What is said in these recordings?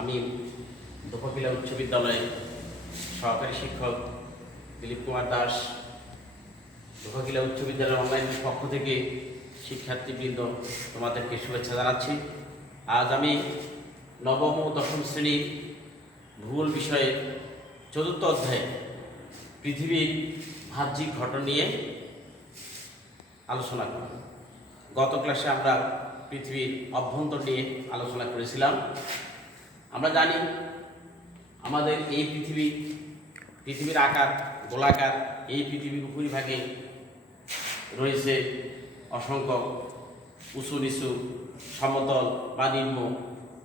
আমি দোপাকিলা উচ্চ বিদ্যালয়ের সহকারী শিক্ষক দিলীপ কুমার দাস দোপাকিলা উচ্চ বিদ্যালয়ের অনলাইনের পক্ষ থেকে শিক্ষার্থীবৃন্দ তোমাদেরকে শুভেচ্ছা জানাচ্ছি। আজ আমি নবম ও দশম শ্রেণীর ভূগোল বিষয়ে ৪র্থ অধ্যায়ে পৃথিবীর বাহ্যিক ঘটনা নিয়ে আলোচনা করব। গত ক্লাসে আমরা পৃথিবীর অভ্যন্তর নিয়ে আলোচনা করেছিলাম। আমরা জানি আমাদের এই পৃথিবীর আকার গোলাকার। এই পৃথিবীর উপরিভাগে রয়েছে অসংখ্য উঁচু নিচু, সমতল বা নিম্ন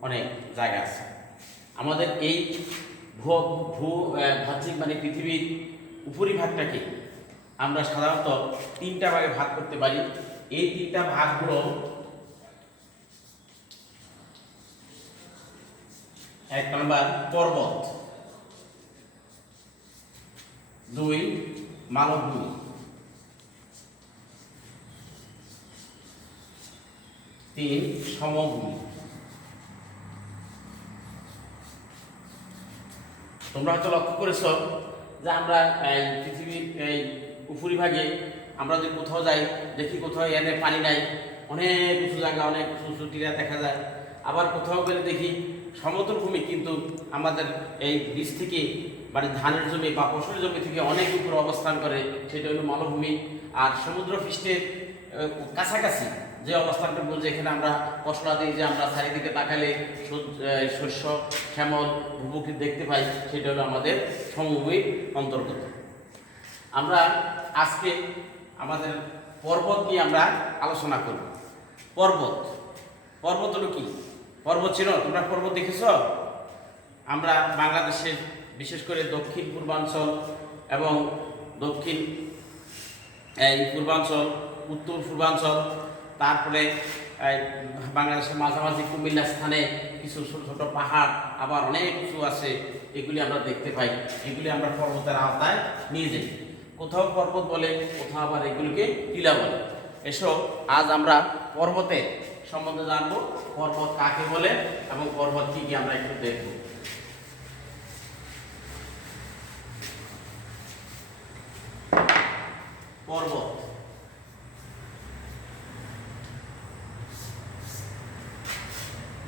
অনেক জায়গা আছে। আমাদের এই বাহ্যিক মানে পৃথিবীর উপরিভাগটাকে আমরা সাধারণত 3টা ভাগে ভাগ করতে পারি। এই 3টা ভাগ হলো 1 নম্বর পর্বত, 2 মালভূমি, 3 সমভূমি। তোমরা হয়তো লক্ষ্য করেছ যে আমরা এই পৃথিবীর এই উপরিভাগে আমরা যদি কোথাও যাই দেখি কোথাও এনে পানি নাই, অনেক উঁচু জায়গা, অনেক উঁচু টিলা দেখা যায়। আবার কোথাও গেলে দেখি সমতল ভূমি, কিন্তু আমাদের এই বীজ থেকে মানে ধানের জমি বা ফসলের জমি থেকে অনেক উপরে অবস্থান করে, সেটা হলো মালভূমি। আর সমুদ্র পৃষ্ঠের কাছাকাছি যে অবস্থানটা বলছে, এখানে আমরা ফসলাদি যে আমরা চারিদিকে তাকালে শস্য শ্যামল ভূপতি দেখতে পাই, সেটা হলো আমাদের সমভূমির অন্তর্গত। আমরা আজকে আমাদের পর্বত নিয়ে আমরা আলোচনা করব। পর্বত হলো কি? পর্বত ছিল, তোমরা পর্বত দেখেছ? আমরা বাংলাদেশের বিশেষ করে দক্ষিণ পূর্বাঞ্চল এবং দক্ষিণ পূর্বাঞ্চল, উত্তর পূর্বাঞ্চল, তারপরে বাংলাদেশের মাঝামাঝি কুমিল্লা স্থানে কিছু ছোট ছোট পাহাড়, আবার অনেক কিছু আছে, এগুলি আমরা দেখতে পাই। এগুলি আমরা পর্বতের আওতায় নিয়ে যাই। কোথাও পর্বত বলে, কোথাও আবার এগুলিকে টিলা বলে। এসব আজ আমরা পর্বতের সম্বন্ধে জানবো, পর্বত কাকে বলে এবং পর্বত কি কি আমরা একটু দেখব।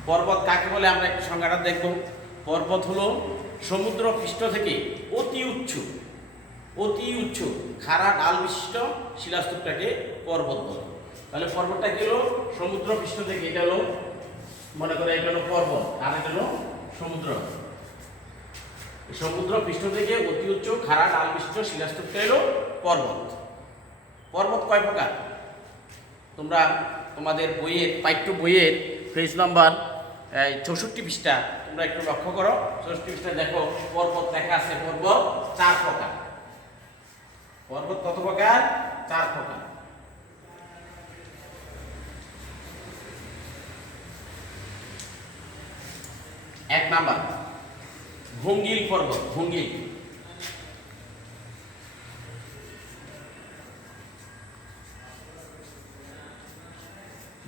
পর্বত কাকে বলে আমরা একটু সংজ্ঞাটা দেখব। পর্বত হলো সমুদ্র পৃষ্ঠ থেকে অতি উচ্চ খাড়া ঢাল বিশিষ্ট শিলাস্তূপটাকে পর্বত বলে। তাহলে পর্বতটা কি হলো? সমুদ্র পৃষ্ঠ থেকে, এটা হলো মনে করে এটা হলো পর্বত, আর এটা হলো সমুদ্র পৃষ্ঠ থেকে অতি উচ্চ খাড়া ঢাল বিশিষ্ট শিলাস্তূপটা হলো পর্বত কয় প্রকার? তোমরা তোমাদের পাঠ্য বইয়ের পেজ নাম্বার 64 পৃষ্ঠা তোমরা একটু লক্ষ্য করো। 64 পৃষ্ঠা দেখো, পর্বত লেখা আছে। পর্বত 4 প্রকার। পর্বত কত প্রকার? 4 প্রকার। এক নাম্বার ভঙ্গিল পর্বত।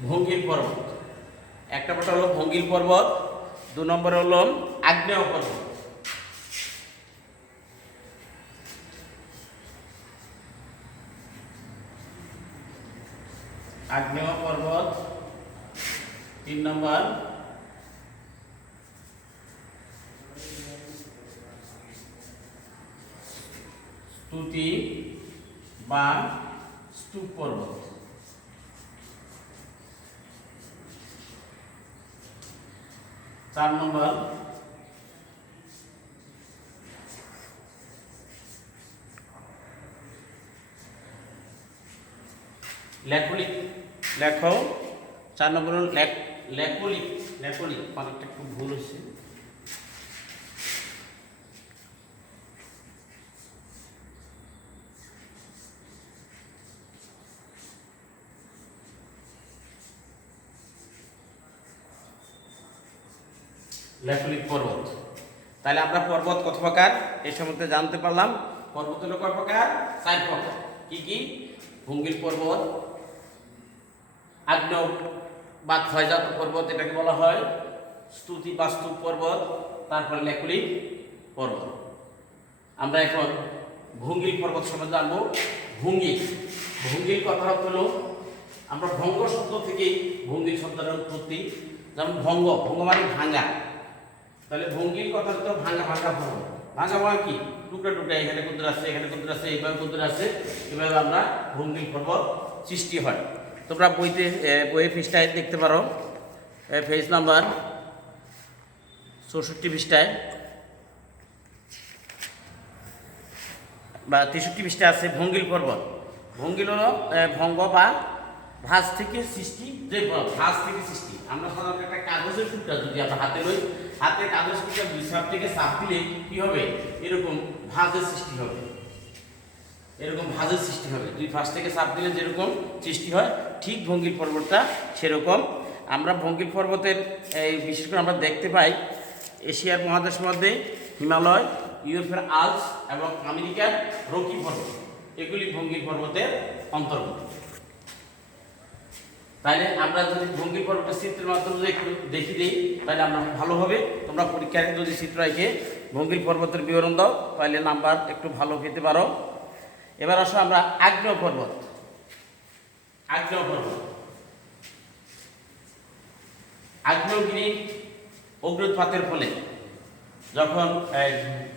ভঙ্গিল পর্বত এক নম্বরটা হলো ভঙ্গিল পর্বত। 2 নম্বর হলো আগ্নেয় পর্বত। আগ্নেয় পর্বত 3 নম্বর স্তুতি বা স্তূপ পর্বত। 4 নম্বর ল্যাকোলিক। 4 নম্বর হল ল্যাকোলিক। অনেকটা খুব ভুল হচ্ছে। ল্যাকোলিক পর্বত। তাহলে আমরা পর্বত কত প্রকার এই সম্বন্ধে জানতে পারলাম। পর্বত হলো কয় প্রকার? 4 প্রকার। কি কি? ভঙ্গিল পর্বত, আগ্নেয় বা ক্ষয়জাত পর্বত এটাকে বলা হয়, স্তুতি বা স্তূপ পর্বত, তারপরে ল্যাকুলিক পর্বত। আমরা এখন ভঙ্গিল পর্বত সম্বন্ধে জানবো। ভঙ্গিল ভঙ্গিল কথা হলো, আমরা ভঙ্গ শব্দ থেকেই ভঙ্গিল শব্দের উৎপত্তি। যেমন ভঙ্গ, ভঙ্গ মানে ভাঙা, তাহলে ভঙ্গিল কথা হতো ভাঙা ভাঙা ভঙ্গ। ভাঙা মানে কি? টুকরা টুকরা, এখানে কুদ্র আছে, এখানে কুদ্র আছে, এইভাবে কুদ্র আছে, এভাবে আমরা ভঙ্গিল পর্বত সৃষ্টি হয়। তোমরা বইয়ের পৃষ্ঠায় দেখতে পারো, পেজ নাম্বার 64 পৃষ্ঠায় বা 63 পৃষ্ঠায় আছে ভঙ্গিল পর্বত। ভঙ্গিল হলো ভঙ্গ বা ভাঁজ থেকে সৃষ্টি, যে ভাঁজ থেকে সৃষ্টি। আমরা সাধারণত একটা কাগজের টুকরা যদি আমরা হাতে লই, হাতে কাগজ টুকরা দুই সাইড থেকে চাপ দিলে কি হবে? এরকম ভাঁজের সৃষ্টি হবে, এরকম ভাঁজের সৃষ্টি হবে। দুই পাশ থেকে চাপ দিলে যেরকম সৃষ্টি হয়, ঠিক ভঙ্গিল পর্বতটা সেরকম। আমরা ভঙ্গিল পর্বতের বিশেষ করে আমরা দেখতে পাই এশিয়ার মহাদেশের মধ্যে হিমালয়, ইউরোপের আল্পস এবং আমেরিকার রকি পর্বত, এগুলি ভঙ্গিল পর্বতের অন্তর্গত। তাহলে আমরা যদি ভঙ্গিল পর্বতের চিত্রের মাধ্যমে একটু দেখি দিই, তাহলে আমরা ভালো হবে। তোমরা পরীক্ষায় যদি চিত্র এঁকে ভঙ্গিল পর্বতের বিবরণ দাও, তাহলে নাম্বার একটু ভালো পেতে পারো। এবার আসো আমরা আগ্নেয় পর্বত। আগ্নেয় পর্বত, আগ্নেয়গিরি অগ্নুৎপাতের ফলে যখন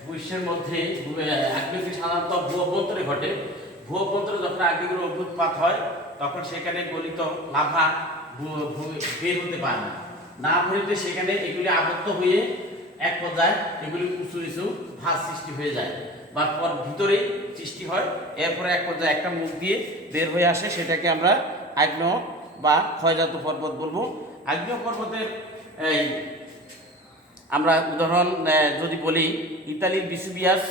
বিশ্বের মধ্যে আগ্নেয়গিরি সাধারণত ভূ অভ্যন্তরে ঘটে, ভূ অভ্যন্তরে যখন আগ্নেয়গিরির অগ্নুৎপাত হয়, তখন সেখানে গলিত লাভা বের হতে পারে না বেরোতে সেখানে এগুলি আবদ্ধ হয়ে এক পর্যায়ে এগুলি উঁচু নিচু ভাঁজ সৃষ্টি হয়ে যায় বা পর ভিতরে সৃষ্টি হয়। এরপরে এক পর্যায়ে একটা মুখ দিয়ে বের হয়ে আসে, সেটাকে আমরা আগ্নেয় বা ক্ষয়জাত পর্বত বলবো। আগ্নেয় পর্বতের আমরা উদাহরণ যদি বলি, ইতালির ভিসুভিয়াস,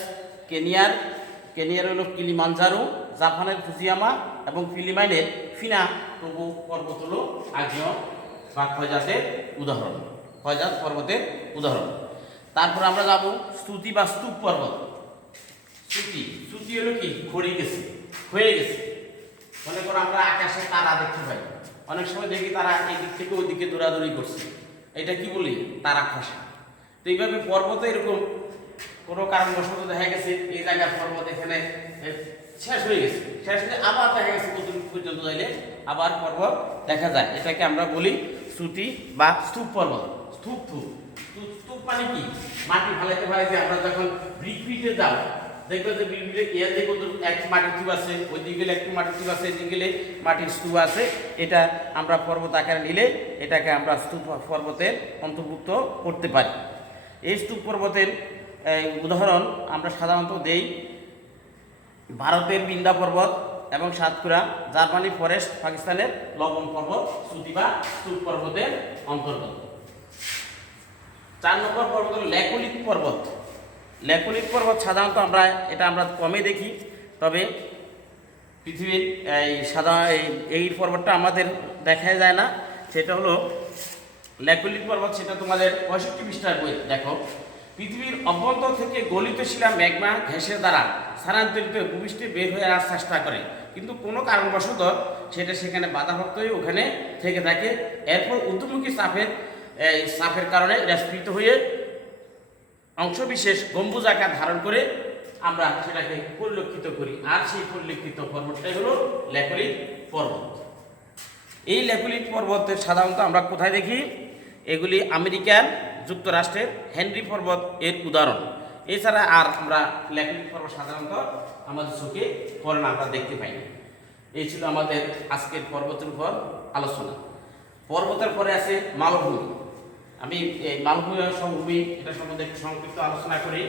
কেনিয়ার হলো কিলিমানজারো, জাপানের ফুজিয়ামা এবং ফিলিপাইনের পিনাকোবো পর্বত হলো আগ্নেয় বা ক্ষয়জাতের উদাহরণ, ক্ষয়জাত পর্বতের উদাহরণ। তারপর আমরা যাব স্তুতি বা স্তূপ পর্বত। স্তুতি হলো কি? ক্ষয়ে গেছে। মনে করো আমরা আকাশে তারা দেখতে পাই, অনেক সময় দেখি তারা এই দিক থেকে ওই দিকে দৌড়াদৌড়ি করছে, এটা কি বলি? তারা খসা। তো এইভাবে পর্বতে এরকম কোনো কারণবশত দেখা গেছে এই জায়গার পর্বত এখানে শেষ হয়ে গেছে, শেষ হয়ে আবার দেখা গেছে কতটুকু পর্যন্ত যাইলে আবার পর্বত দেখা যায়, এটাকে আমরা বলি স্তুতি বা স্তূপ পর্বত। স্তূপ মানে কি? মাটি ফালাইতে আমরা যখন ব্রিকপিটে যাও, দেখবে যে ব্রিকপিটে এর দিকে এক মাটির স্তূপ আছে, ওই দিকে গেলে একটু মাটির স্তূপ আছে, এদিকে গেলে মাটির স্তূপ আছে। এটা আমরা পর্বত আকারে নিলে এটাকে আমরা স্তূপ পর্বতের অন্তর্ভুক্ত করতে পারি। এই স্তূপ পর্বতের উদাহরণ আমরা সাধারণত দেই ভারতের বিন্দা পর্বত এবং সাতপুরা, জার্মানির ফরেস্ট, পাকিস্তানের লবণ পর্বত স্তুতি বা স্তূপ পর্বতের অন্তর্গত। 4 নম্বর পর্বত হল ল্যাকুলিক পর্বত। ল্যাকুলিক পর্বত সাধারণত আমরা কমে দেখি, তবে পৃথিবীর এই পর্বতটা আমাদের দেখা যায় না। সেটা হলো ল্যাকুলিক পর্বত, সেটা তোমাদের 65 পৃষ্ঠার বই দেখো। পৃথিবীর অভ্যন্তর থেকে গলিত শিলা ম্যাগমা ঘ্যাসের দ্বারা স্থানান্তরিত ভূপৃষ্ঠে বের হয়ে আসার চেষ্টা করে, কিন্তু কোনো কারণবশত সেটা সেখানে বাধাপ্রাপ্ত হয়ে ওখানে থেকে থাকে। এরপর ঊর্ধ্বমুখী চাপের কারণে এটা স্ফীত হয়ে অংশবিশেষ গম্বুজ আকার ধারণ করে আমরা সেটাকে পরিলক্ষিত করি, আর সেই পরিলক্ষিত পর্বতটাই হলো ল্যাকুলিক পর্বত। এই ল্যাকুলিক পর্বতের সাধারণত আমরা কোথায় দেখি? এগুলি আমেরিকান যুক্তরাষ্ট্রের হেনরি পর্বত এর উদাহরণ। এছাড়া আর আমরা ল্যাকুলিক পর্বত সাধারণত আমাদের চোখে পড়ে না, আমরা দেখতে পাই না। এই ছিল আমাদের আজকের পর্বতের উপর আলোচনা। পর্বতের পরে আছে মালভূমি। আমি এই মালভূমি সমভূমি এটা সম্বন্ধে একটু সংক্ষিপ্ত আলোচনা করি।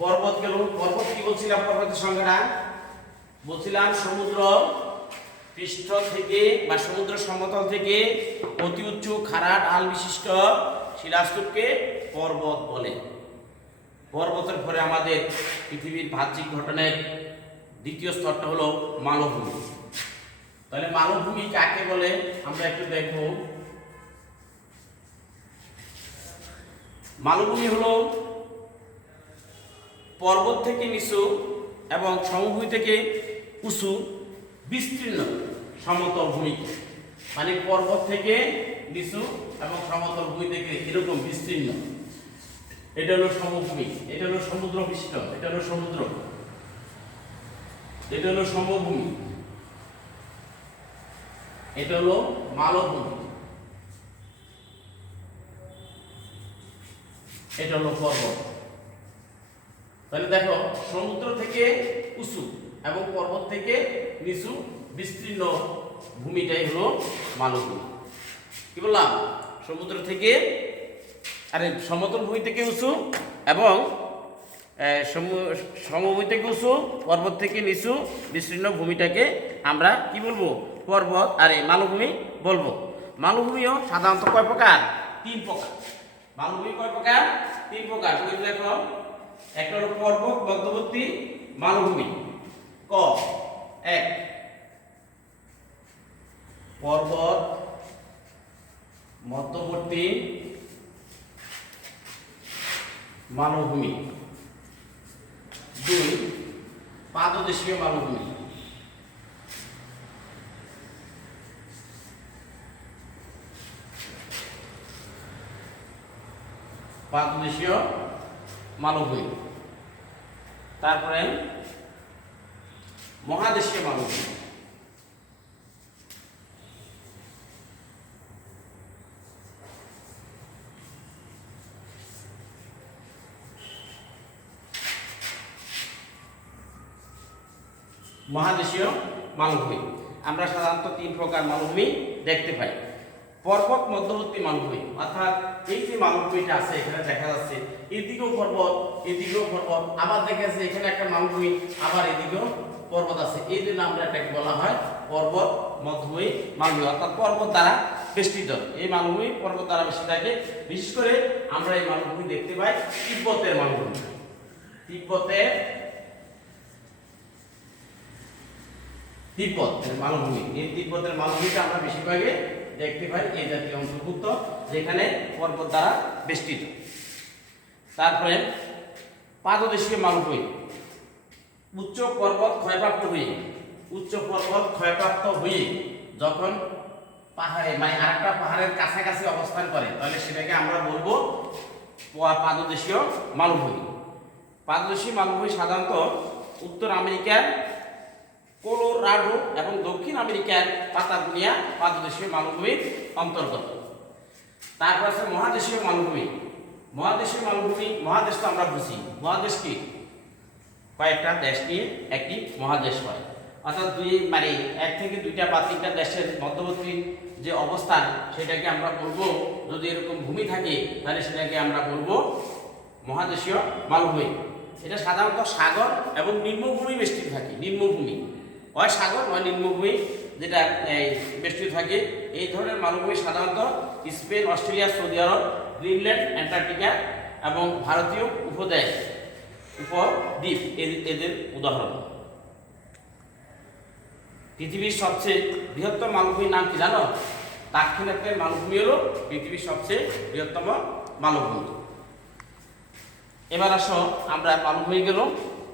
পর্বত কি বলছিলাম? পর্বতের সংজ্ঞা বলছিলাম সমুদ্র পৃষ্ঠ থেকে বা সমুদ্র সমতল থেকে অতি উচ্চ খাড়া ঢাল বিশিষ্ট শিলাস্তূপকে পর্বত বলে। পর্বতের পরে আমাদের পৃথিবীর বাহ্যিক গঠনের দ্বিতীয় স্তরটা হলো মালভূমি। তাহলে মালভূমি কাকে বলে আমরা একটু দেখব। মালভূমি হলো পর্বত থেকে নিচু এবং সমভূমি থেকে উঁচু বিস্তীর্ণ সমতল ভূমি, মানে পর্বত থেকে নিচু এবং সমতল ভূমি থেকে এরকম বিস্তীর্ণ। এটা হলো সমভূমি, এটা হলো সমুদ্র পৃষ্ঠ, এটা হলো সমুদ্র, এটা হলো সমভূমি, এটা হলো মালভূমি, এটা হলো পর্বত। তাহলে দেখো, সমুদ্র থেকে উঁচু এবং পর্বত থেকে নিচু বিস্তীর্ণ ভূমিটাই হলো মালভূমি। কি বললাম? সমুদ্র থেকে সমতল ভূমি থেকে উঁচু এবং সমভূমি থেকে উঁচু, পর্বত থেকে নিচু বিস্তীর্ণ ভূমিটাকে আমরা কি বলবো? পর্বত আর এই মালভূমি বলবো। মালভূমিও সাধারণত কয় প্রকার? 3 প্রকার। মালভূমি কয় প্রকার? 3 প্রকার। দেখো, একটা হলো পর্বত মধ্যবর্তী মালভূমি। ক 1 পর্বত মধ্যবর্তী মালভূমি। 2 পাদদেশীয় মালভূমি। পাদদেশীয় মালভূমি। তারপরে মহাদেশীয় মালভূমি। মহাদেশীয় মালভূমি আমরা সাধারণত 3 প্রকার মালভূমি দেখতে পাই। পর্বত মধ্যবর্তী মালভূমি, অর্থাৎ এই যে মালভূমিটা আছে এখানে দেখা যাচ্ছে, এদিকেও পর্বত, এদিকেও পর্বত, আবার দেখা যাচ্ছে এখানে একটা মালভূমি, আবার এদিকেও পর্বত আছে। এই জন্য আমরা এটাকে বলা হয় পর্বত মধ্যভূমি মালভূমি, অর্থাৎ পর্বত দ্বারা বেষ্টিত। এই মালভূমি পর্বত দ্বারা বেষ্টিত থাকে। বিশেষ করে আমরা এই মালভূমি দেখতে পাই তিব্বতের মালভূমি। তিব্বতের মালভূমি, এই তিব্বতের মালভূমিটা আমরা বেশিরভাগই দেখতে পাই এই জাতীয় অন্তর্ভুক্ত, যেখানে পর্বত দ্বারা বেষ্টিত। তারপরে পাদদেশীয় মালভূমি, উচ্চ পর্বত ক্ষয়প্রাপ্ত হয়ে যখন পাহাড়ে মানে আরেকটা পাহাড়ের কাছাকাছি অবস্থান করে, তাহলে সেটাকে আমরা বলবো পাদদেশীয় মালভূমি। পাদদেশীয় মালভূমি সাধারণত উত্তর আমেরিকার কোলোরাডো এবং দক্ষিণ আমেরিকার পাতাগোনিয়া পাদদেশীয় মালভূমির অন্তর্গত। তারপর আছে মহাদেশীয় মালভূমি। মহাদেশীয় মালভূমি, মহাদেশ তো আমরা বুঝি, মহাদেশ কি? কয়েকটা দেশ নিয়ে একটি মহাদেশ হয়, অর্থাৎ মানে 1 থেকে 2টা বা 3টা দেশের মধ্যবর্তী যে অবস্থান, সেটাকে আমরা বলবো, যদি এরকম ভূমি থাকে তাহলে সেটাকে আমরা বলবো মহাদেশীয় মালভূমি। এটা সাধারণত সাগর এবং নিম্নভূমি বেষ্টিত থাকে। নিম্নভূমি হয় সাগর হয় নিম্নভূমি, যেটা বেষ্টিত থাকে। এই ধরনের মালভূমি সাধারণত স্পেন, অস্ট্রেলিয়া, সৌদি আরব, গ্রিনল্যান্ড, অ্যান্টার্কটিকা এবং ভারতীয় উপদ্বীপ এদের উদাহরণ। পৃথিবীর সবচেয়ে বৃহত্তম মালভূমির নাম কি জানো? দাক্ষিণাত্যের মালভূমি হলো পৃথিবীর সবচেয়ে বৃহত্তম মালভূমি। এবার আসো, আমরা মালভূমি গেল,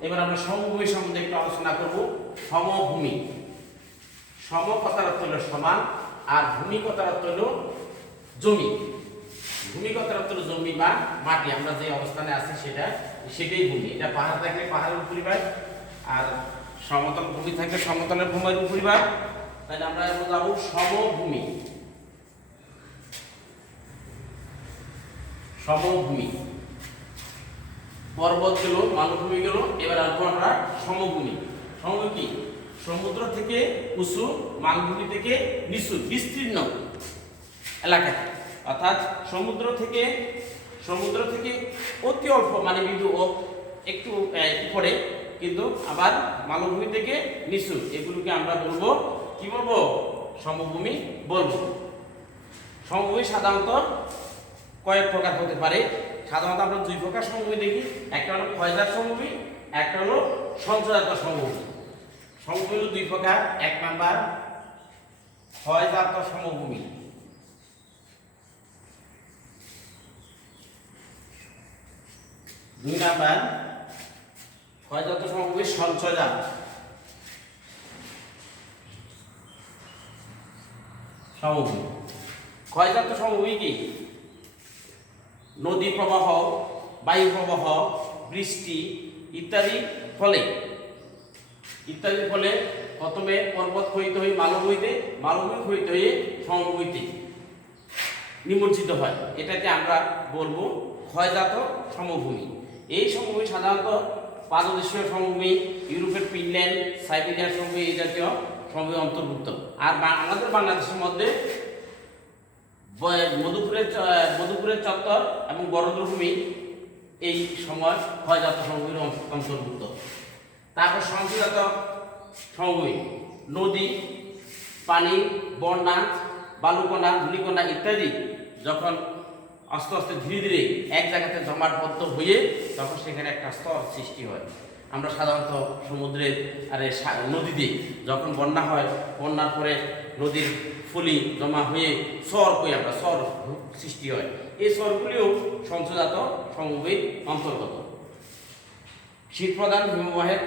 এবার আমরা সমভূমি সম্বন্ধে একটু আলোচনা করব। সমভূমি, সম কথার অর্থ হলো সমান, আর ভূমি কথার অর্থ হলো জমি। ভূমি কথার অর্থ হলো জমি বা মাটি, আমরা যে অবস্থানে আছি সেটাই ভূমি। এটা পাহাড় থাকলে পাহাড়ের উপরিভাগ, আর সমতল ভূমি থাকলে সমতলের ভূমির উপরিভাগ। তাহলে আমরা যাবো সমভূমি। সমভূমি, পর্বত গেল, মালভূমি গেল, এবার আসবো আমরা সমভূমি। সমভূমি কি? সমুদ্র থেকে উঁচু, মালভূমি থেকে নিচু বিস্তীর্ণ এলাকা, অর্থাৎ সমুদ্র থেকে অতি অল্প মানে বিন্দু একটু উপরে, কিন্তু আবার মালভূমি থেকে নিচু, এগুলোকে আমরা বলবো কি বলবো? সমভূমি বলবো। সমভূমি সাধারণত কয়েক প্রকার হতে পারে। সাধারণত আমরা 2 প্রকার সমভূমি দেখি, একটা হলো ক্ষয়জাত সমভূমি, একটা হলো সঞ্চয়জাত সমভূমি। সমভূমি হলো 2 প্রকার। 1 নাম্বার ক্ষয়জাত সমভূমি, 2 নাম্বার ক্ষয়জাত সমভূমি সঞ্চয়জাত সমভূমি। ক্ষয়জাত সমভূমি কি? নদী প্রবাহ, বায়ু প্রবাহ, বৃষ্টি ইত্যাদির ফলে প্রথমে পর্বত ক্ষয়িত হয়ে মালভূমিতে, মালভূমি ক্ষয়িত হয়ে সমভূমিতে নিমজ্জিত হয়। এটাকে আমরা বলবো ক্ষয়জাত সমভূমি। এই সমভূমি সাধারণত পাদদেশীয় সমভূমি, ইউরোপের ফিনল্যান্ড, সাইবেরিয়ান সমভূমি এই জাতীয় সমভূমি অন্তর্ভুক্ত। আর আমাদের বাংলাদেশের মধ্যে মধুপুরের চত্বর এবং বরদ্রভূমি এই সময় ক্ষয়জাত সমভূমির অন্তর্ভুক্ত। তারপর সঞ্চয়জাত সমভূমি, নদী, পানি, বন্যা, বালুকণা, ধূলিকণা ইত্যাদি যখন আস্তে আস্তে ধীরে ধীরে এক জায়গাতে জমাটবদ্ধ হয়ে তখন সেখানে একটা স্তর সৃষ্টি হয়। আমরা সাধারণত সমুদ্রের নদীতে যখন বন্যা হয়, বন্যার পরে নদীর ফলি জমা হয়ে স্বর আমরা স্বর সৃষ্টি হয়। এই স্বরগুলিও সঞ্চয়জাত সমভূমির অন্তর্গত। শীতপ্রধান হিমবাহের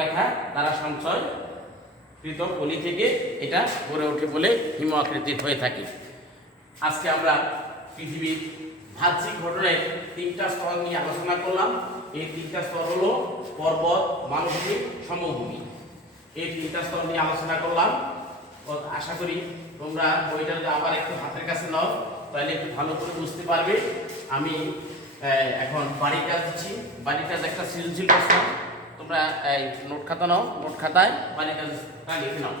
রেখা দ্বারা সঞ্চয়কৃত পলি থেকে এটা গড়ে ওঠে বলে হিম আকৃতির হয়ে থাকে। আজকে আমরা পৃথিবীর বাহ্যিক ঘটনায় 3টা স্তর নিয়ে আলোচনা করলাম। এই 3টা স্তর হলো পর্বত, মালভূমি, সমভূমি। এই 3টা স্তর নিয়ে আলোচনা করলাম। আশা করি তোমরা বইটা যদি আবার একটু হাতের কাছে নাও তাহলে একটু ভালো করে বুঝতে পারবে। আমি এখন বাড়ির কাজ দিচ্ছি। বাড়ির কাজ একটা সৃজনশীল প্রশ্ন। তোমরা নোট খাতা নাও, নোট খাতায় বাড়ির কাজটা লিখে নাও।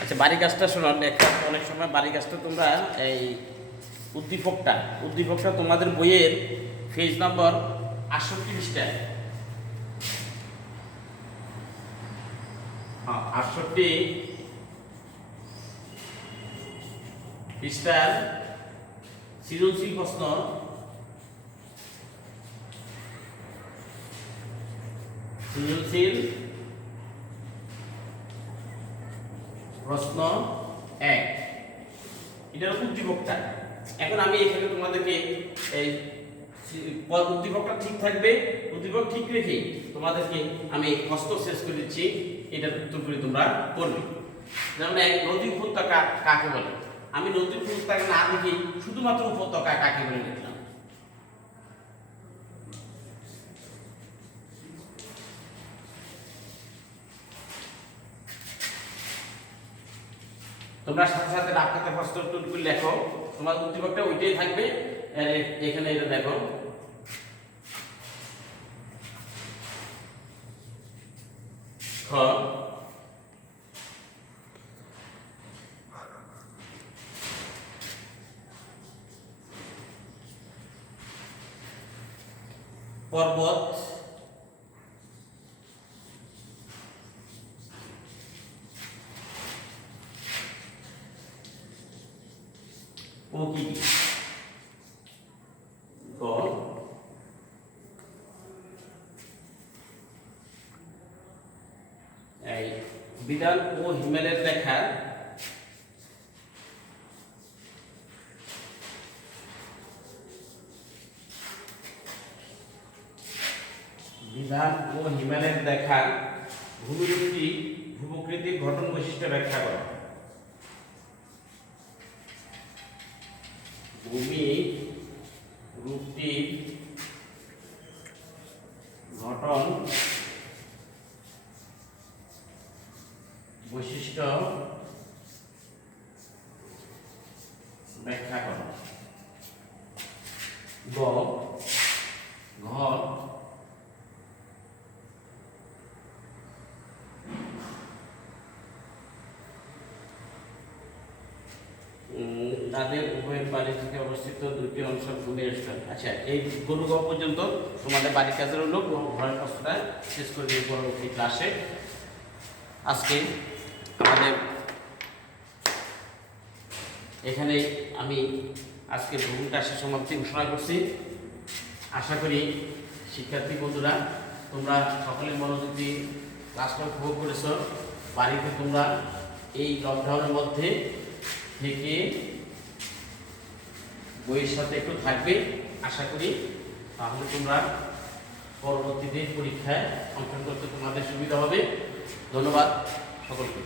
আচ্ছা, বাড়ির কাজটা শোনো। অনেক সময় বাড়ির কাজটা তোমরা এই উদ্দীপকটা তোমাদের বইয়ের পেজ নম্বর 68 পৃষ্ঠায়, 68 পৃষ্ঠার সৃজনশীল প্রশ্ন প্রশ্ন 1, এটার উদ্দীপকটা। এখন আমি এখানে তোমাদেরকে এই উদ্দীপকটা ঠিক থাকবে, উদ্দীপক ঠিক রেখে তোমাদেরকে আমি প্রশ্ন শেষ করে দিচ্ছি। এটার উত্তর করে তোমরা করবে। যেমন নদী উপত্যকা কাকে বলে? আমি নদী উপত্যকা না দেখি শুধুমাত্র উপত্যকা কাকে বলে লিখলাম। তোমরা সাথে সাথে ডাক্তারের প্রশ্ন উত্তরগুলো লেখো। তোমার উদ্দীপকটা ওইটাই থাকবে। এখানে এটা দেখো, খ পর্বত, প্রকৃতি, বিধান ও হিমালয়ের রেখা ভূমিরূপটি ভূপ্রকৃতির গঠন বৈশিষ্ট্য ব্যাখ্যা করে। ভূমি রূপটির গঠন বৈশিষ্ট্য ব্যাখ্যা করো। ঘ তাদের উভয়ের বাড়ি থেকে অবস্থিত দুটি অংশ ভূমি রেস্টুর। আচ্ছা, এই গরু গ পর্যন্ত তোমাদের বাড়ির কাজের হলো। ঘরের প্রশ্নটা শেষ করে দিয়ে পরবর্তী ক্লাসে। আজকে আমাদের এখানে আমি আজকের ভূমি ক্লাসের সমাপ্তি ঘোষণা করছি। আশা করি শিক্ষার্থী বন্ধুরা তোমরা সকলের মনোযোগ দিয়ে ক্লাসটা উপভোগ করেছ। বাড়িতে তোমরা এই লকডাউনের মধ্যে থেকে বইয়ের সাথে একটু থাকবে আশা করি, তাহলে তোমরা পরবর্তীতে পরীক্ষায় অংশগ্রহণ করতে তোমাদের সুবিধা হবে। ধন্যবাদ সকলকে।